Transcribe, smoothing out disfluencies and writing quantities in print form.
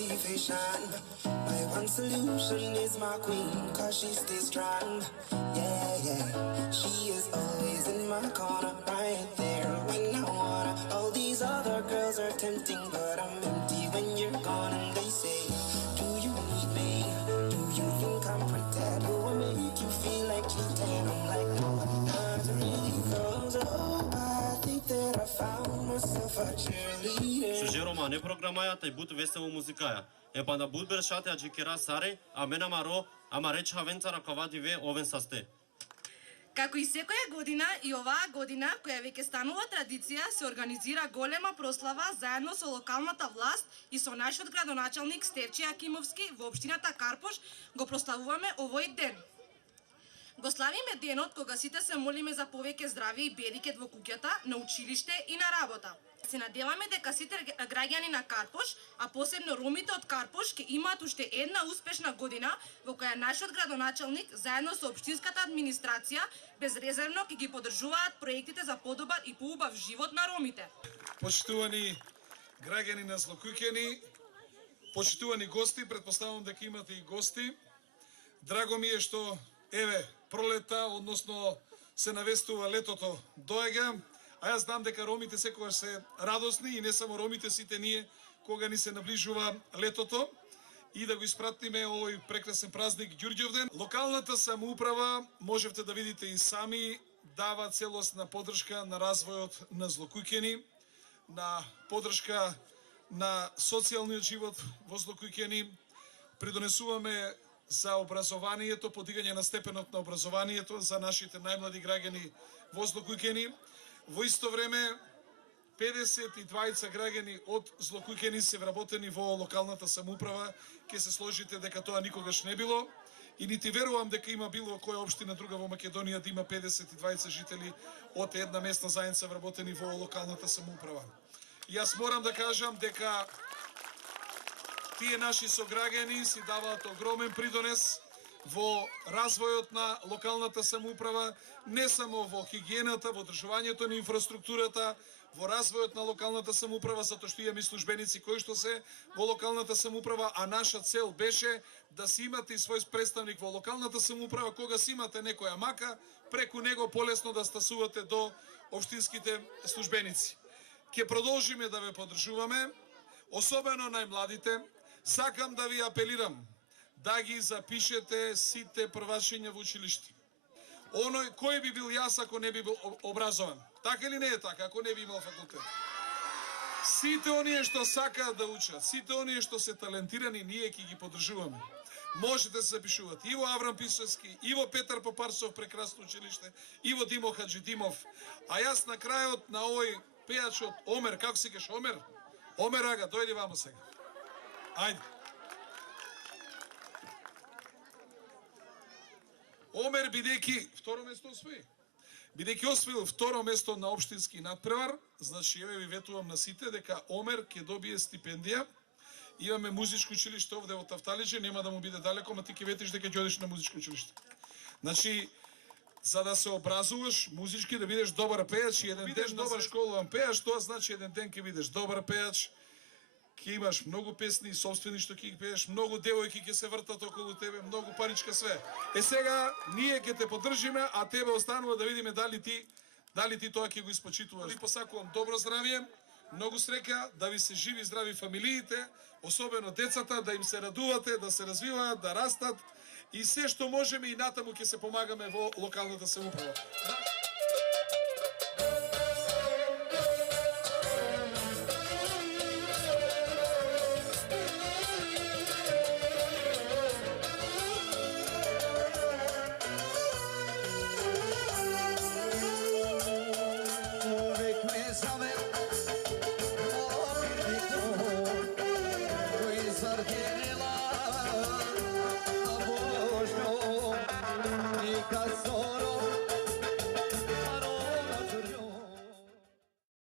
motivation. My one solution is my queen, cause she stays strong. Yeah, yeah, she is always in my corner, right there when I wanna. All these other girls are tempting, but I'm empty when you're gone. And they say, do you need me? Do you think I'm pretend? Do I make you feel like cheating? I'm like, no, not really, cause oh, I think that I found myself a cheerleader. Шужерома не програмајата и бут весело музикаја. Епа на бут бершате аџикера саре, а мена маро, ама реч хавенца раковади ве овен састе. Како и секоја година, и оваа година, која веќе станува традиција, се организира голема прослава заедно со локалната власт и со нашиот градоначалник Стерче Акимовски во општината Карпош го прославуваме овој ден. Го славиме денот кога сите се молиме за повеќе здравје и берикет во куќата, на училиште и на работа. Се надеваме дека сите граѓани на Карпош, а посебно ромите од Карпош, ќе имаат уште една успешна година во која нашиот градоначалник заедно со општинската администрација безрезервно ќе ги поддржуваат проектите за подобар и поубав живот на ромите. Почитувани граѓани на Злокуќани, почитувани гости, претпоставувам дека имате и гости. Драго ми е што еве пролета, односно се навестува летото доаѓа. А јас знам дека ромите секогаш се радосни и не само ромите, сите ние кога ни се наближува летото и да го испратиме овој прекрасен празник Ѓурѓевден. Локалната самоуправа, можевте да видите и сами, дава целосна поддршка на развојот на Злокуќани, на поддршка на социјалниот живот во Злокуќани. Придонесуваме за образованието, подигање на степенот на образованието за нашите најмлади граѓани во Злокуќани. Во исто време, 52 граѓани од Злокуќани се вработени во локалната самоуправа. Ке се сложите дека тоа никогаш не било. И нити верувам дека има било која општина друга во Македонија да има 52 жители од една местна заедница вработени во локалната самоуправа. И јас морам да кажам дека тие наши сограѓани си даваат огромен придонес во развојот на локалната самоуправа, не само во хигиената, во одржувањето на инфраструктурата, во развојот на локалната самоуправа, затоа што имаме службеници кои што се во локалната самоуправа, а наша цел беше да си имате и свој представник во локалната самоуправа, кога си имате некоја мака, преку него полесно да стасувате до општинските службеници. Ке продолжиме да ве поддржуваме, особено најмладите. Сакам да ви апелирам да ги запишете сите првашења во училиште. Оној кој би бил јас ако не би бил образован? Така или не е така, ако не би имал факултет? Сите оние што сакаат да учат, сите оние што се талентирани, ние ќе ги поддржуваме. Можете да се запишувате и во Аврам Писовски, и во Петар Попарсов прекрасно училиште, и во Димо Хаджидимов. А јас на крајот на овој пејач од Омер, како се кеш Омер? Омер Ага, дојди вамо сега. Ајде. Омер бидејќи второ место освои. Бидејќи освоил второ место на општински надпревар, значи еве ви ветувам на сите дека Омер ќе добие стипендија. Имаме музичко училиште овде во Тафталиџе, нема да му биде далеко, ама ти ќе ветиш дека ќе одиш на музичко училиште. Значи, за да се образуваш музички, да бидеш добар пејач и еден ден добар школуван пејач, тоа значи еден ден ќе бидеш добар пејач. Ке имаш многу песни собствени што ќе ги пееш, многу девојки ќе се вртат околу тебе, многу паричка све. Сега ние ќе те поддржиме, а тебе останува да видиме дали ти тоа ќе го испочитуваш. Ви посакувам добро здравје, многу среќа, да ви се живи здрави фамилиите, особено децата, да им се радувате, да се развиваат, да растат и се што можеме и натаму ќе се помагаме во локалната самоуправа.